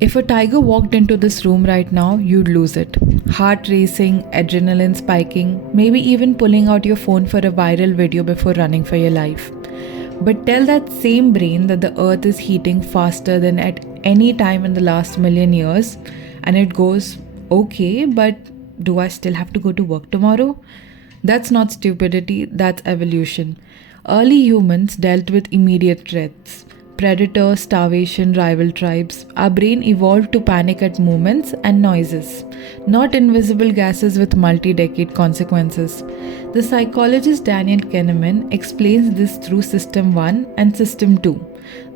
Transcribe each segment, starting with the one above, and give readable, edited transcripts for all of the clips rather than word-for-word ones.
If a tiger walked into this room right now, you'd lose it. Heart racing, adrenaline spiking, maybe even pulling out your phone for a viral video before running for your life. But tell that same brain that the earth is heating faster than at any time in the last million years, and it goes, okay, but do I still have to go to work tomorrow? That's not stupidity, that's evolution. Early humans dealt with immediate threats. Predator, starvation, rival tribes. Our brain evolved to panic at movements and noises, not invisible gases with multi decade consequences. The psychologist Daniel Kahneman explains this through System 1 and System 2.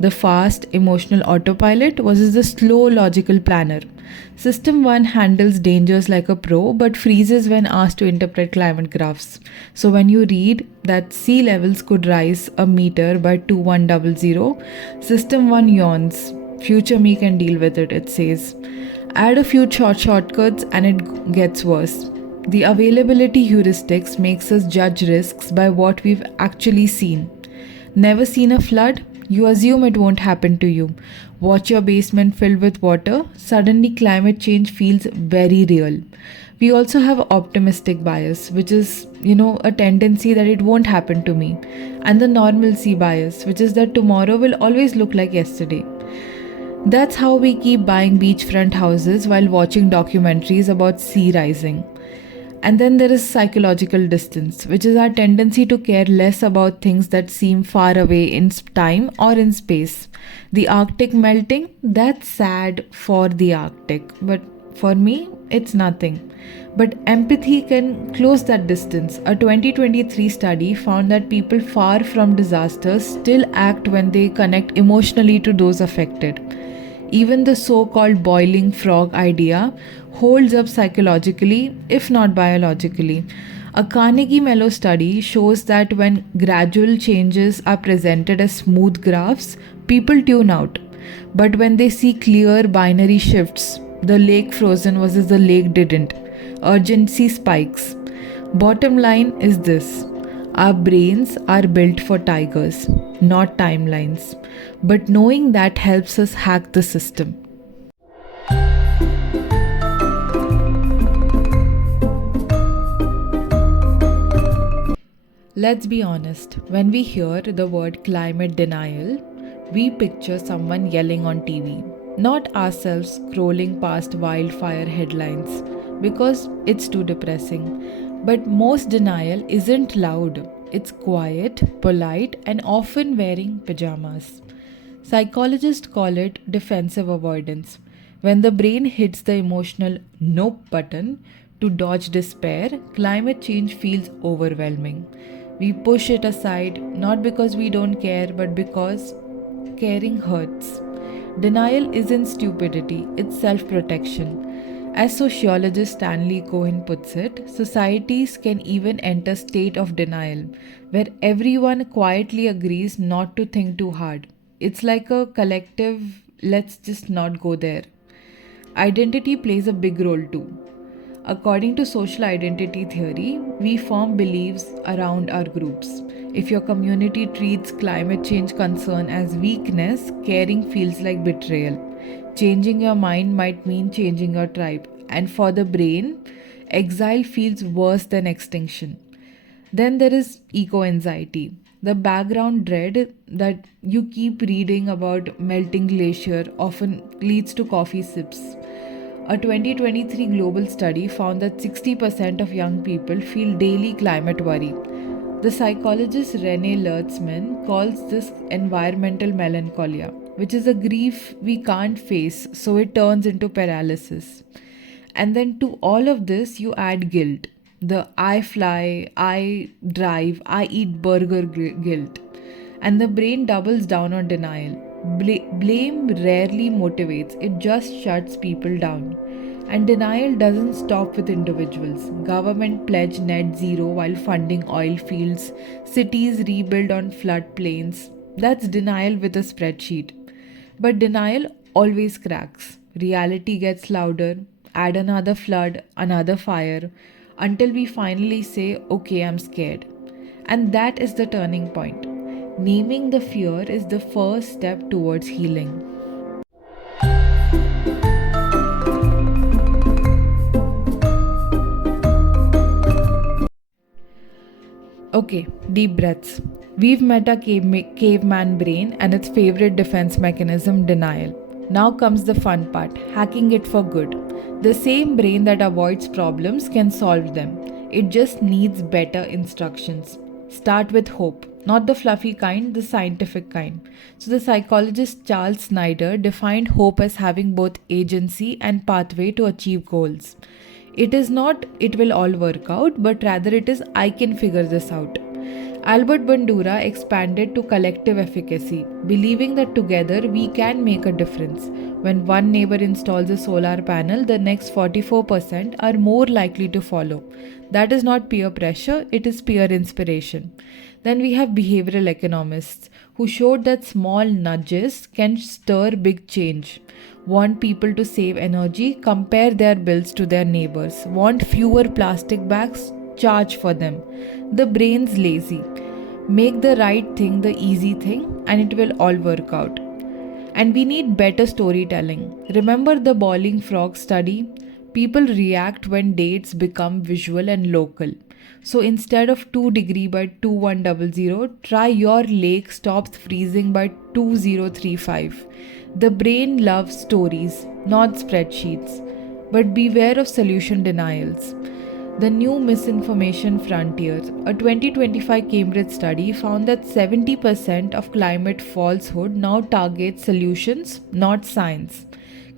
The fast, emotional autopilot versus the slow, logical planner. System 1 handles dangers like a pro but freezes when asked to interpret climate graphs. So when you read that sea levels could rise a meter by 2100, System 1 yawns. Future me can deal with it, it says. Add a few shortcuts and it gets worse. The availability heuristics makes us judge risks by what we've actually seen. Never seen a flood? You assume it won't happen to you. Watch your basement filled with water, suddenly climate change feels very real. We also have optimistic bias, which is, a tendency that it won't happen to me. And the normalcy bias, which is that tomorrow will always look like yesterday. That's how we keep buying beachfront houses while watching documentaries about sea rising. And then there is psychological distance, which is our tendency to care less about things that seem far away in time or in space. The Arctic melting, that's sad for the Arctic, but for me, it's nothing. But empathy can close that distance. A 2023 study found that people far from disasters still act when they connect emotionally to those affected. Even the so-called boiling frog idea holds up psychologically, if not biologically. A Carnegie Mellon study shows that when gradual changes are presented as smooth graphs, people tune out. But when they see clear binary shifts, the lake frozen versus the lake didn't, urgency spikes. Bottom line is this. Our brains are built for tigers, not timelines. But knowing that helps us hack the system. Let's be honest, when we hear the word climate denial, we picture someone yelling on TV, not ourselves scrolling past wildfire headlines, because it's too depressing. But most denial isn't loud, it's quiet, polite, and often wearing pajamas. Psychologists call it defensive avoidance. When the brain hits the emotional nope button to dodge despair, climate change feels overwhelming. We push it aside not because we don't care, but because caring hurts. Denial isn't stupidity, it's self protection. As sociologist Stanley Cohen puts it, societies can even enter state of denial, where everyone quietly agrees not to think too hard. It's like a collective, let's just not go there. Identity plays a big role too. According to social identity theory, we form beliefs around our groups. If your community treats climate change concern as weakness, caring feels like betrayal. Changing your mind might mean changing your tribe. And for the brain, exile feels worse than extinction. Then there is eco anxiety, the background dread that you keep reading about melting glacier often leads to coffee sips. A 2023 global study found that 60% of young people feel daily climate worry. The psychologist René Lertzman calls this environmental melancholia, which is a grief we can't face, so it turns into paralysis. And then to all of this, you add guilt. The I fly, I drive, I eat burger guilt. And the brain doubles down on denial. Blame rarely motivates, it just shuts people down. And denial doesn't stop with individuals. Government pledge net zero while funding oil fields. Cities rebuild on floodplains. That's denial with a spreadsheet. But denial always cracks. Reality gets louder. Add another flood, another fire, until we finally say, okay, I'm scared. And that is the turning point. Naming the fear is the first step towards healing. Okay, deep breaths. We've met a caveman brain and its favorite defense mechanism, denial. Now comes the fun part, hacking it for good. The same brain that avoids problems can solve them. It just needs better instructions. Start with hope, not the fluffy kind, the scientific kind. So, the psychologist Charles Snyder defined hope as having both agency and pathway to achieve goals. It is not, it will all work out, but rather it is, I can figure this out. Albert Bandura expanded to collective efficacy, believing that together we can make a difference. When one neighbor installs a solar panel, the next 44% are more likely to follow. That is not peer pressure, it is peer inspiration. Then we have behavioral economists who showed that small nudges can stir big change. Want people to save energy? Compare their bills to their neighbors. Want fewer plastic bags? Charge for them. The brain's lazy. Make the right thing the easy thing and it will all work out. And we need better storytelling. Remember the boiling frog study? People react when dates become visual and local. So instead of 2 degree by 2100, try your lake stops freezing by 2035. The brain loves stories, not spreadsheets. But beware of solution denials. The new misinformation frontiers. A 2025 Cambridge study found that 70% of climate falsehood now targets solutions, not science.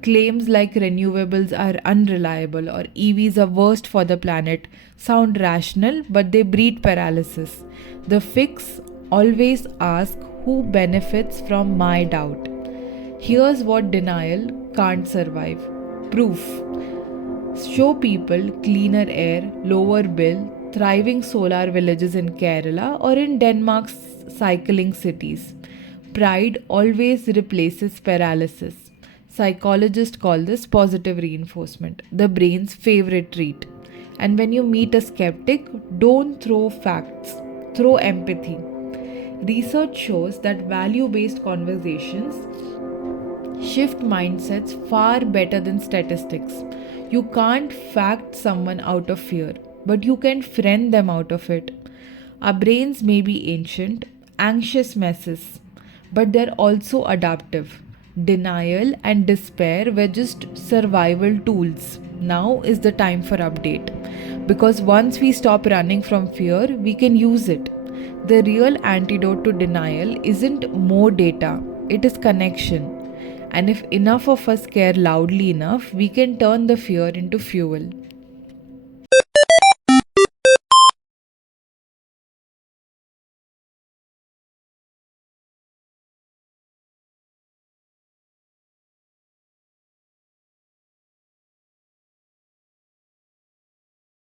Claims like renewables are unreliable or EVs are worst for the planet sound rational, but they breed paralysis. The fix: always ask who benefits from my doubt. Here's what denial can't survive. Proof. Show people cleaner air, lower bill, thriving solar villages in Kerala or in Denmark's cycling cities. Pride always replaces paralysis. Psychologists call this positive reinforcement, the brain's favorite treat. And when you meet a skeptic, don't throw facts, throw empathy. Research shows that value based conversations shift mindsets far better than statistics. You can't fact someone out of fear, but you can friend them out of it. Our brains may be ancient, anxious messes, but they're also adaptive. Denial and despair were just survival tools. Now is the time for update. Because once we stop running from fear, we can use it. The real antidote to denial isn't more data, it is connection. And if enough of us care loudly enough, we can turn the fear into fuel.